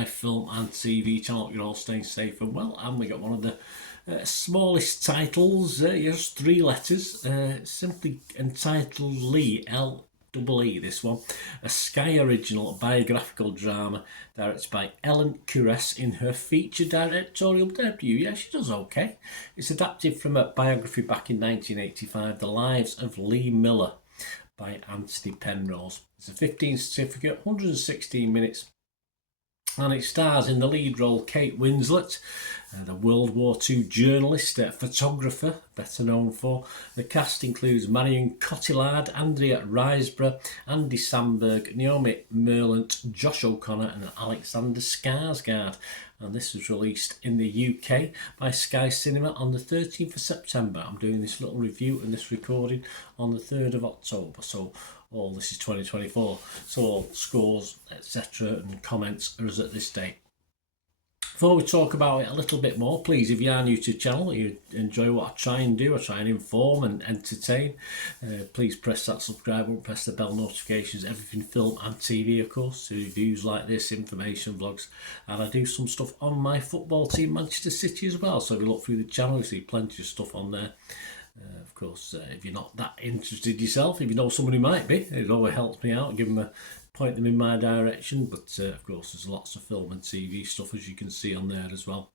my film and TV channel. You're all staying safe and well, and we got one of the smallest titles, just 3 letters, simply entitled Lee, L-E-E, this one. A Sky original biographical drama directed by Ellen Kures in her feature directorial debut. Yeah, she does okay. It's adapted from a biography back in 1985, The Lives of Lee Miller by Anthony Penrose. It's a 15 certificate, 116 minutes, and it stars in the lead role Kate Winslet, the World War II journalist, photographer, better known for. The cast includes Marion Cotillard, Andrea Riseborough, Andy Samberg, Naomi Merlant, Josh O'Connor and Alexander Skarsgård. And this was released in the UK by Sky Cinema on the 13th of September. I'm doing this little review and this recording on the 3rd of October. So all this is 2024. So all scores, etc. and comments are as at this date. Before we talk about it a little bit more, please, if you are new to the channel, you enjoy what I try and do, I try and inform and entertain, please press that subscribe button, press the bell notifications, everything film and TV, of course, so reviews like this, information, vlogs, and I do some stuff on my football team, Manchester City, as well. So if you look through the channel, you see plenty of stuff on there. Of course, if you're not that interested yourself, if you know someone who might be, it always helps me out, point them in my direction. But of course, there's lots of film and TV stuff, as you can see on there as well.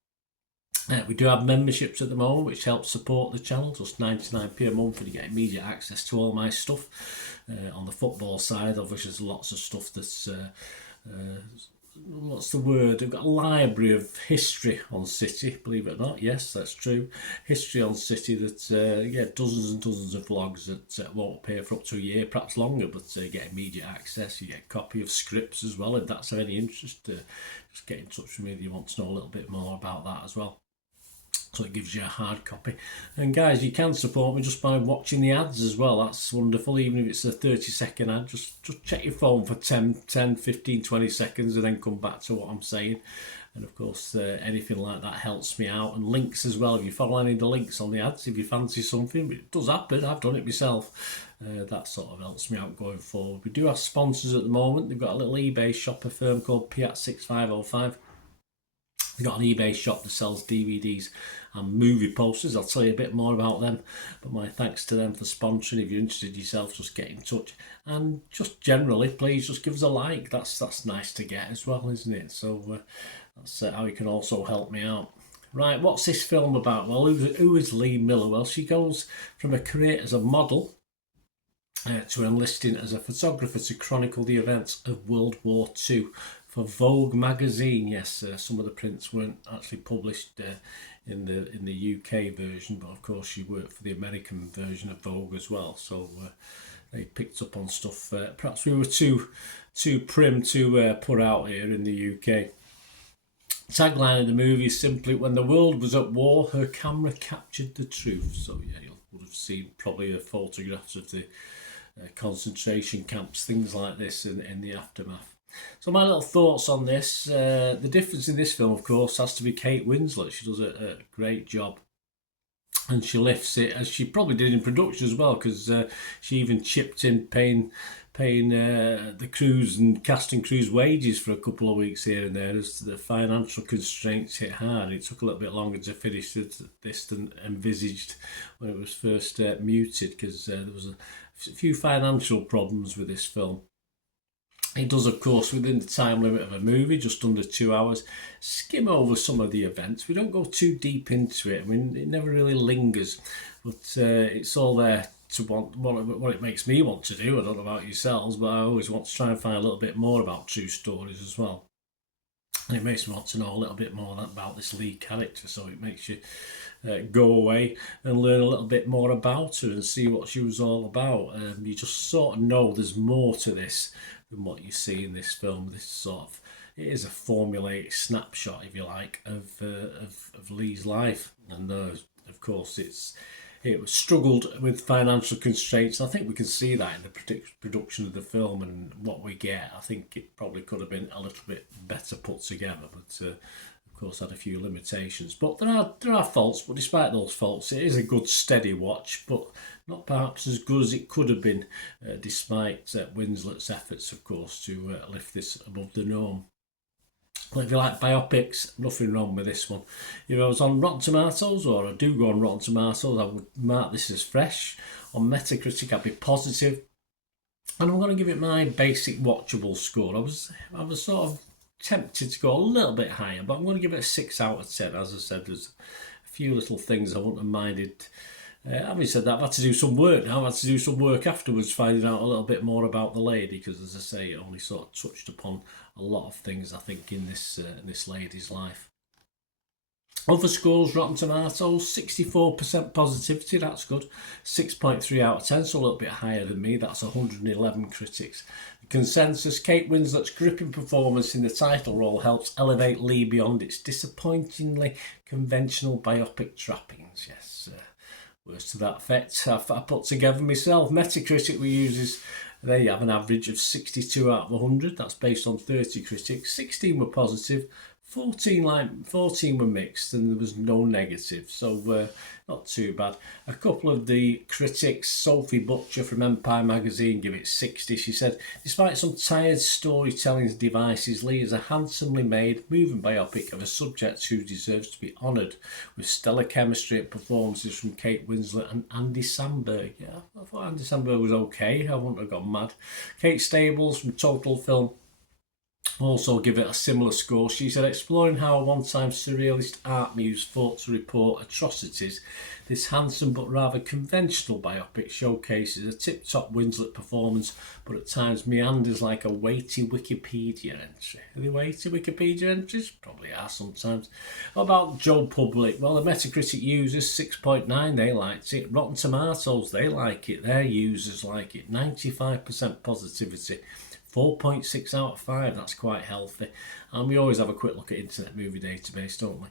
We do have memberships at the moment, which helps support the channel, just 99p a month, and you get immediate access to all my stuff. On the football side, obviously, there's lots of stuff that's what's the word? We've got a library of history on City, believe it or not. Yes, that's true. History on City that, dozens and dozens of vlogs that won't appear for up to a year, perhaps longer, but get immediate access. You get a copy of scripts as well, if that's of any interest. Just get in touch with me if you want to know a little bit more about that as well. So it gives you a hard copy. And guys, you can support me just by watching the ads as well. That's wonderful. Even if it's a 30-second ad, just check your phone for 10, 15, 20 seconds and then come back to what I'm saying. And of course, anything like that helps me out. And links as well. If you follow any of the links on the ads, if you fancy something, it does happen. I've done it myself. That sort of helps me out going forward. We do have sponsors at the moment. They've got a little eBay shop, a firm called Piat6505. We've got an eBay shop that sells DVDs and movie posters. I'll tell you a bit more about them, but my thanks to them for sponsoring. If you're interested yourself, just get in touch, and just generally, please just give us a like. That's nice to get as well, isn't it? So that's how you can also help me out. Right, what's this film about? Well, who is Lee Miller? Well, she goes from a career as a model to enlisting as a photographer to chronicle the events of World War II for Vogue magazine. Yes, some of the prints weren't actually published in the UK version, but of course she worked for the American version of Vogue as well. So they picked up on stuff. Perhaps we were too prim to put out here in the UK. Tagline of the movie is simply, "When the world was at war, her camera captured the truth." So yeah, you would have seen probably the photographs of the concentration camps, things like this in the aftermath. So my little thoughts on this, the difference in this film, of course, has to be Kate Winslet. She does a great job, and she lifts it, as she probably did in production as well, because she even chipped in paying the crews and casting crews wages for a couple of weeks here and there as the financial constraints hit hard. It took a little bit longer to finish this than envisaged when it was first muted, because there was a few financial problems with this film. It does, of course, within the time limit of a movie, just under 2 hours, skim over some of the events. We don't go too deep into it. I mean, it never really lingers, but it's all there to what it makes me want to do. I don't know about yourselves, but I always want to try and find a little bit more about true stories as well. And it makes me want to know a little bit more about this Lee character, so it makes you go away and learn a little bit more about her and see what she was all about. You just sort of know there's more to this than what you see in this film. This sort of, it is a formulaic snapshot, if you like, of Lee's life, and of course it was struggled with financial constraints. I think we can see that in the production of the film and what we get. I think it probably could have been a little bit better put together, but of course had a few limitations. But there are faults, but despite those faults, it is a good steady watch, but not perhaps as good as it could have been, despite Winslet's efforts, of course, to lift this above the norm. But if you like biopics, nothing wrong with this one. If I was on Rotten Tomatoes, or I do go on Rotten Tomatoes, I would mark this as fresh. On Metacritic, I'd be positive. And I'm going to give it my basic watchable score. I was sort of tempted to go a little bit higher, but I'm going to give it a 6 out of 10. As I said, there's a few little things I wouldn't have minded. Having said that, I've had to do some work now. I've had to do some work afterwards, finding out a little bit more about the lady, because, as I say, it only sort of touched upon a lot of things, I think, in this lady's life. Other scores, Rotten Tomatoes, 64% positivity, that's good. 6.3 out of 10, so a little bit higher than me. That's 111 critics. The consensus, Kate Winslet's gripping performance in the title role helps elevate Lee beyond its disappointingly conventional biopic trappings. Yes, words to that effect. I put together myself. Metacritic we use there you have an average of 62 out of 100. That's based on 30 critics. 16 were positive, 14 were mixed, and there was no negative, so not too bad. A couple of the critics, Sophie Butcher from Empire magazine, give it 60. She said, despite some tired storytelling devices, Lee is a handsomely made, moving biopic of a subject who deserves to be honoured, with stellar chemistry and performances from Kate Winslet and Andy Samberg. Yeah, I thought Andy Samberg was okay. I wouldn't have gone mad. Kate Stables from Total Film also give it a similar score. She said, exploring how a one-time surrealist art muse fought to report atrocities, this handsome but rather conventional biopic showcases a tip-top Winslet performance, but at times meanders like a weighty Wikipedia entry. Are they weighty Wikipedia entries? Probably are sometimes. What about Joe Public? Well, the Metacritic users, 6.9, they liked it. Rotten Tomatoes, they like it. Their users like it. 95% positivity. 4.6 out of 5, that's quite healthy. And we always have a quick look at Internet Movie Database, don't we?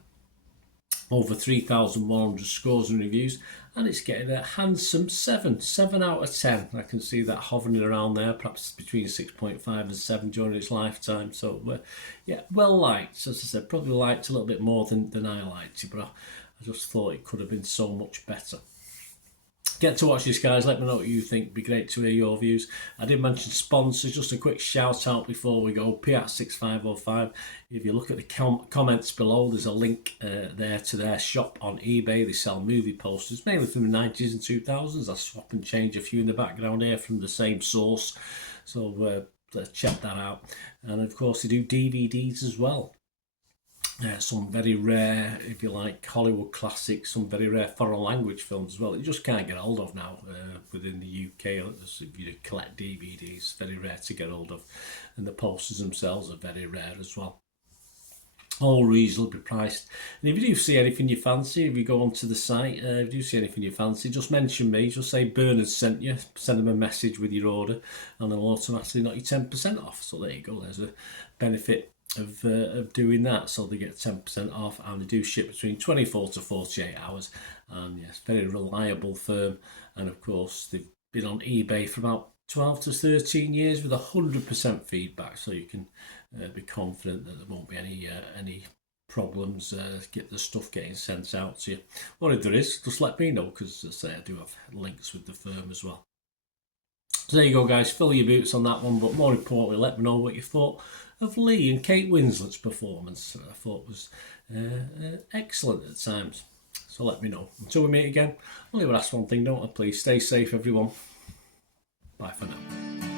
Over 3,100 scores and reviews, and it's getting a handsome 7 out of 10. I can see that hovering around there, perhaps between 6.5 and 7 during its lifetime. So, yeah, well liked. As I said, probably liked a little bit more than I liked it, but I just thought it could have been so much better. Get to watch this, guys. Let me know what you think. It'd be great to hear your views. I did mention sponsors. Just a quick shout out before we go. Piat6505. If you look at the comments below, there's a link there to their shop on eBay. They sell movie posters, mainly from the 90s and 2000s. I swap and change a few in the background here from the same source. So check that out. And of course, they do DVDs as well. Some very rare, if you like, Hollywood classics, some very rare foreign language films as well. You just can't get hold of now within the UK. If you collect DVDs, very rare to get hold of. And the posters themselves are very rare as well. All reasonably priced. And if you do see anything you fancy, if you go onto the site, if you do see anything you fancy, just mention me. Just say Bernard sent you. Send them a message with your order, and they'll automatically knock you 10% off. So there you go. There's a benefit of doing that. So they get 10% off, and they do ship between 24 to 48 hours. And yes, very reliable firm. And of course, they've been on eBay for about 12 to 13 years with 100% feedback, so you can be confident that there won't be any problems get the stuff getting sent out to you. Or if there is, just let me know, because as I say, I do have links with the firm as well. So there you go, guys. Fill your boots on that one, but more importantly, let me know what you thought of Lee and Kate Winslet's performance. I thought was excellent at times. So let me know. Until we meet again, only would ask one thing, don't I? Please stay safe, everyone. Bye for now.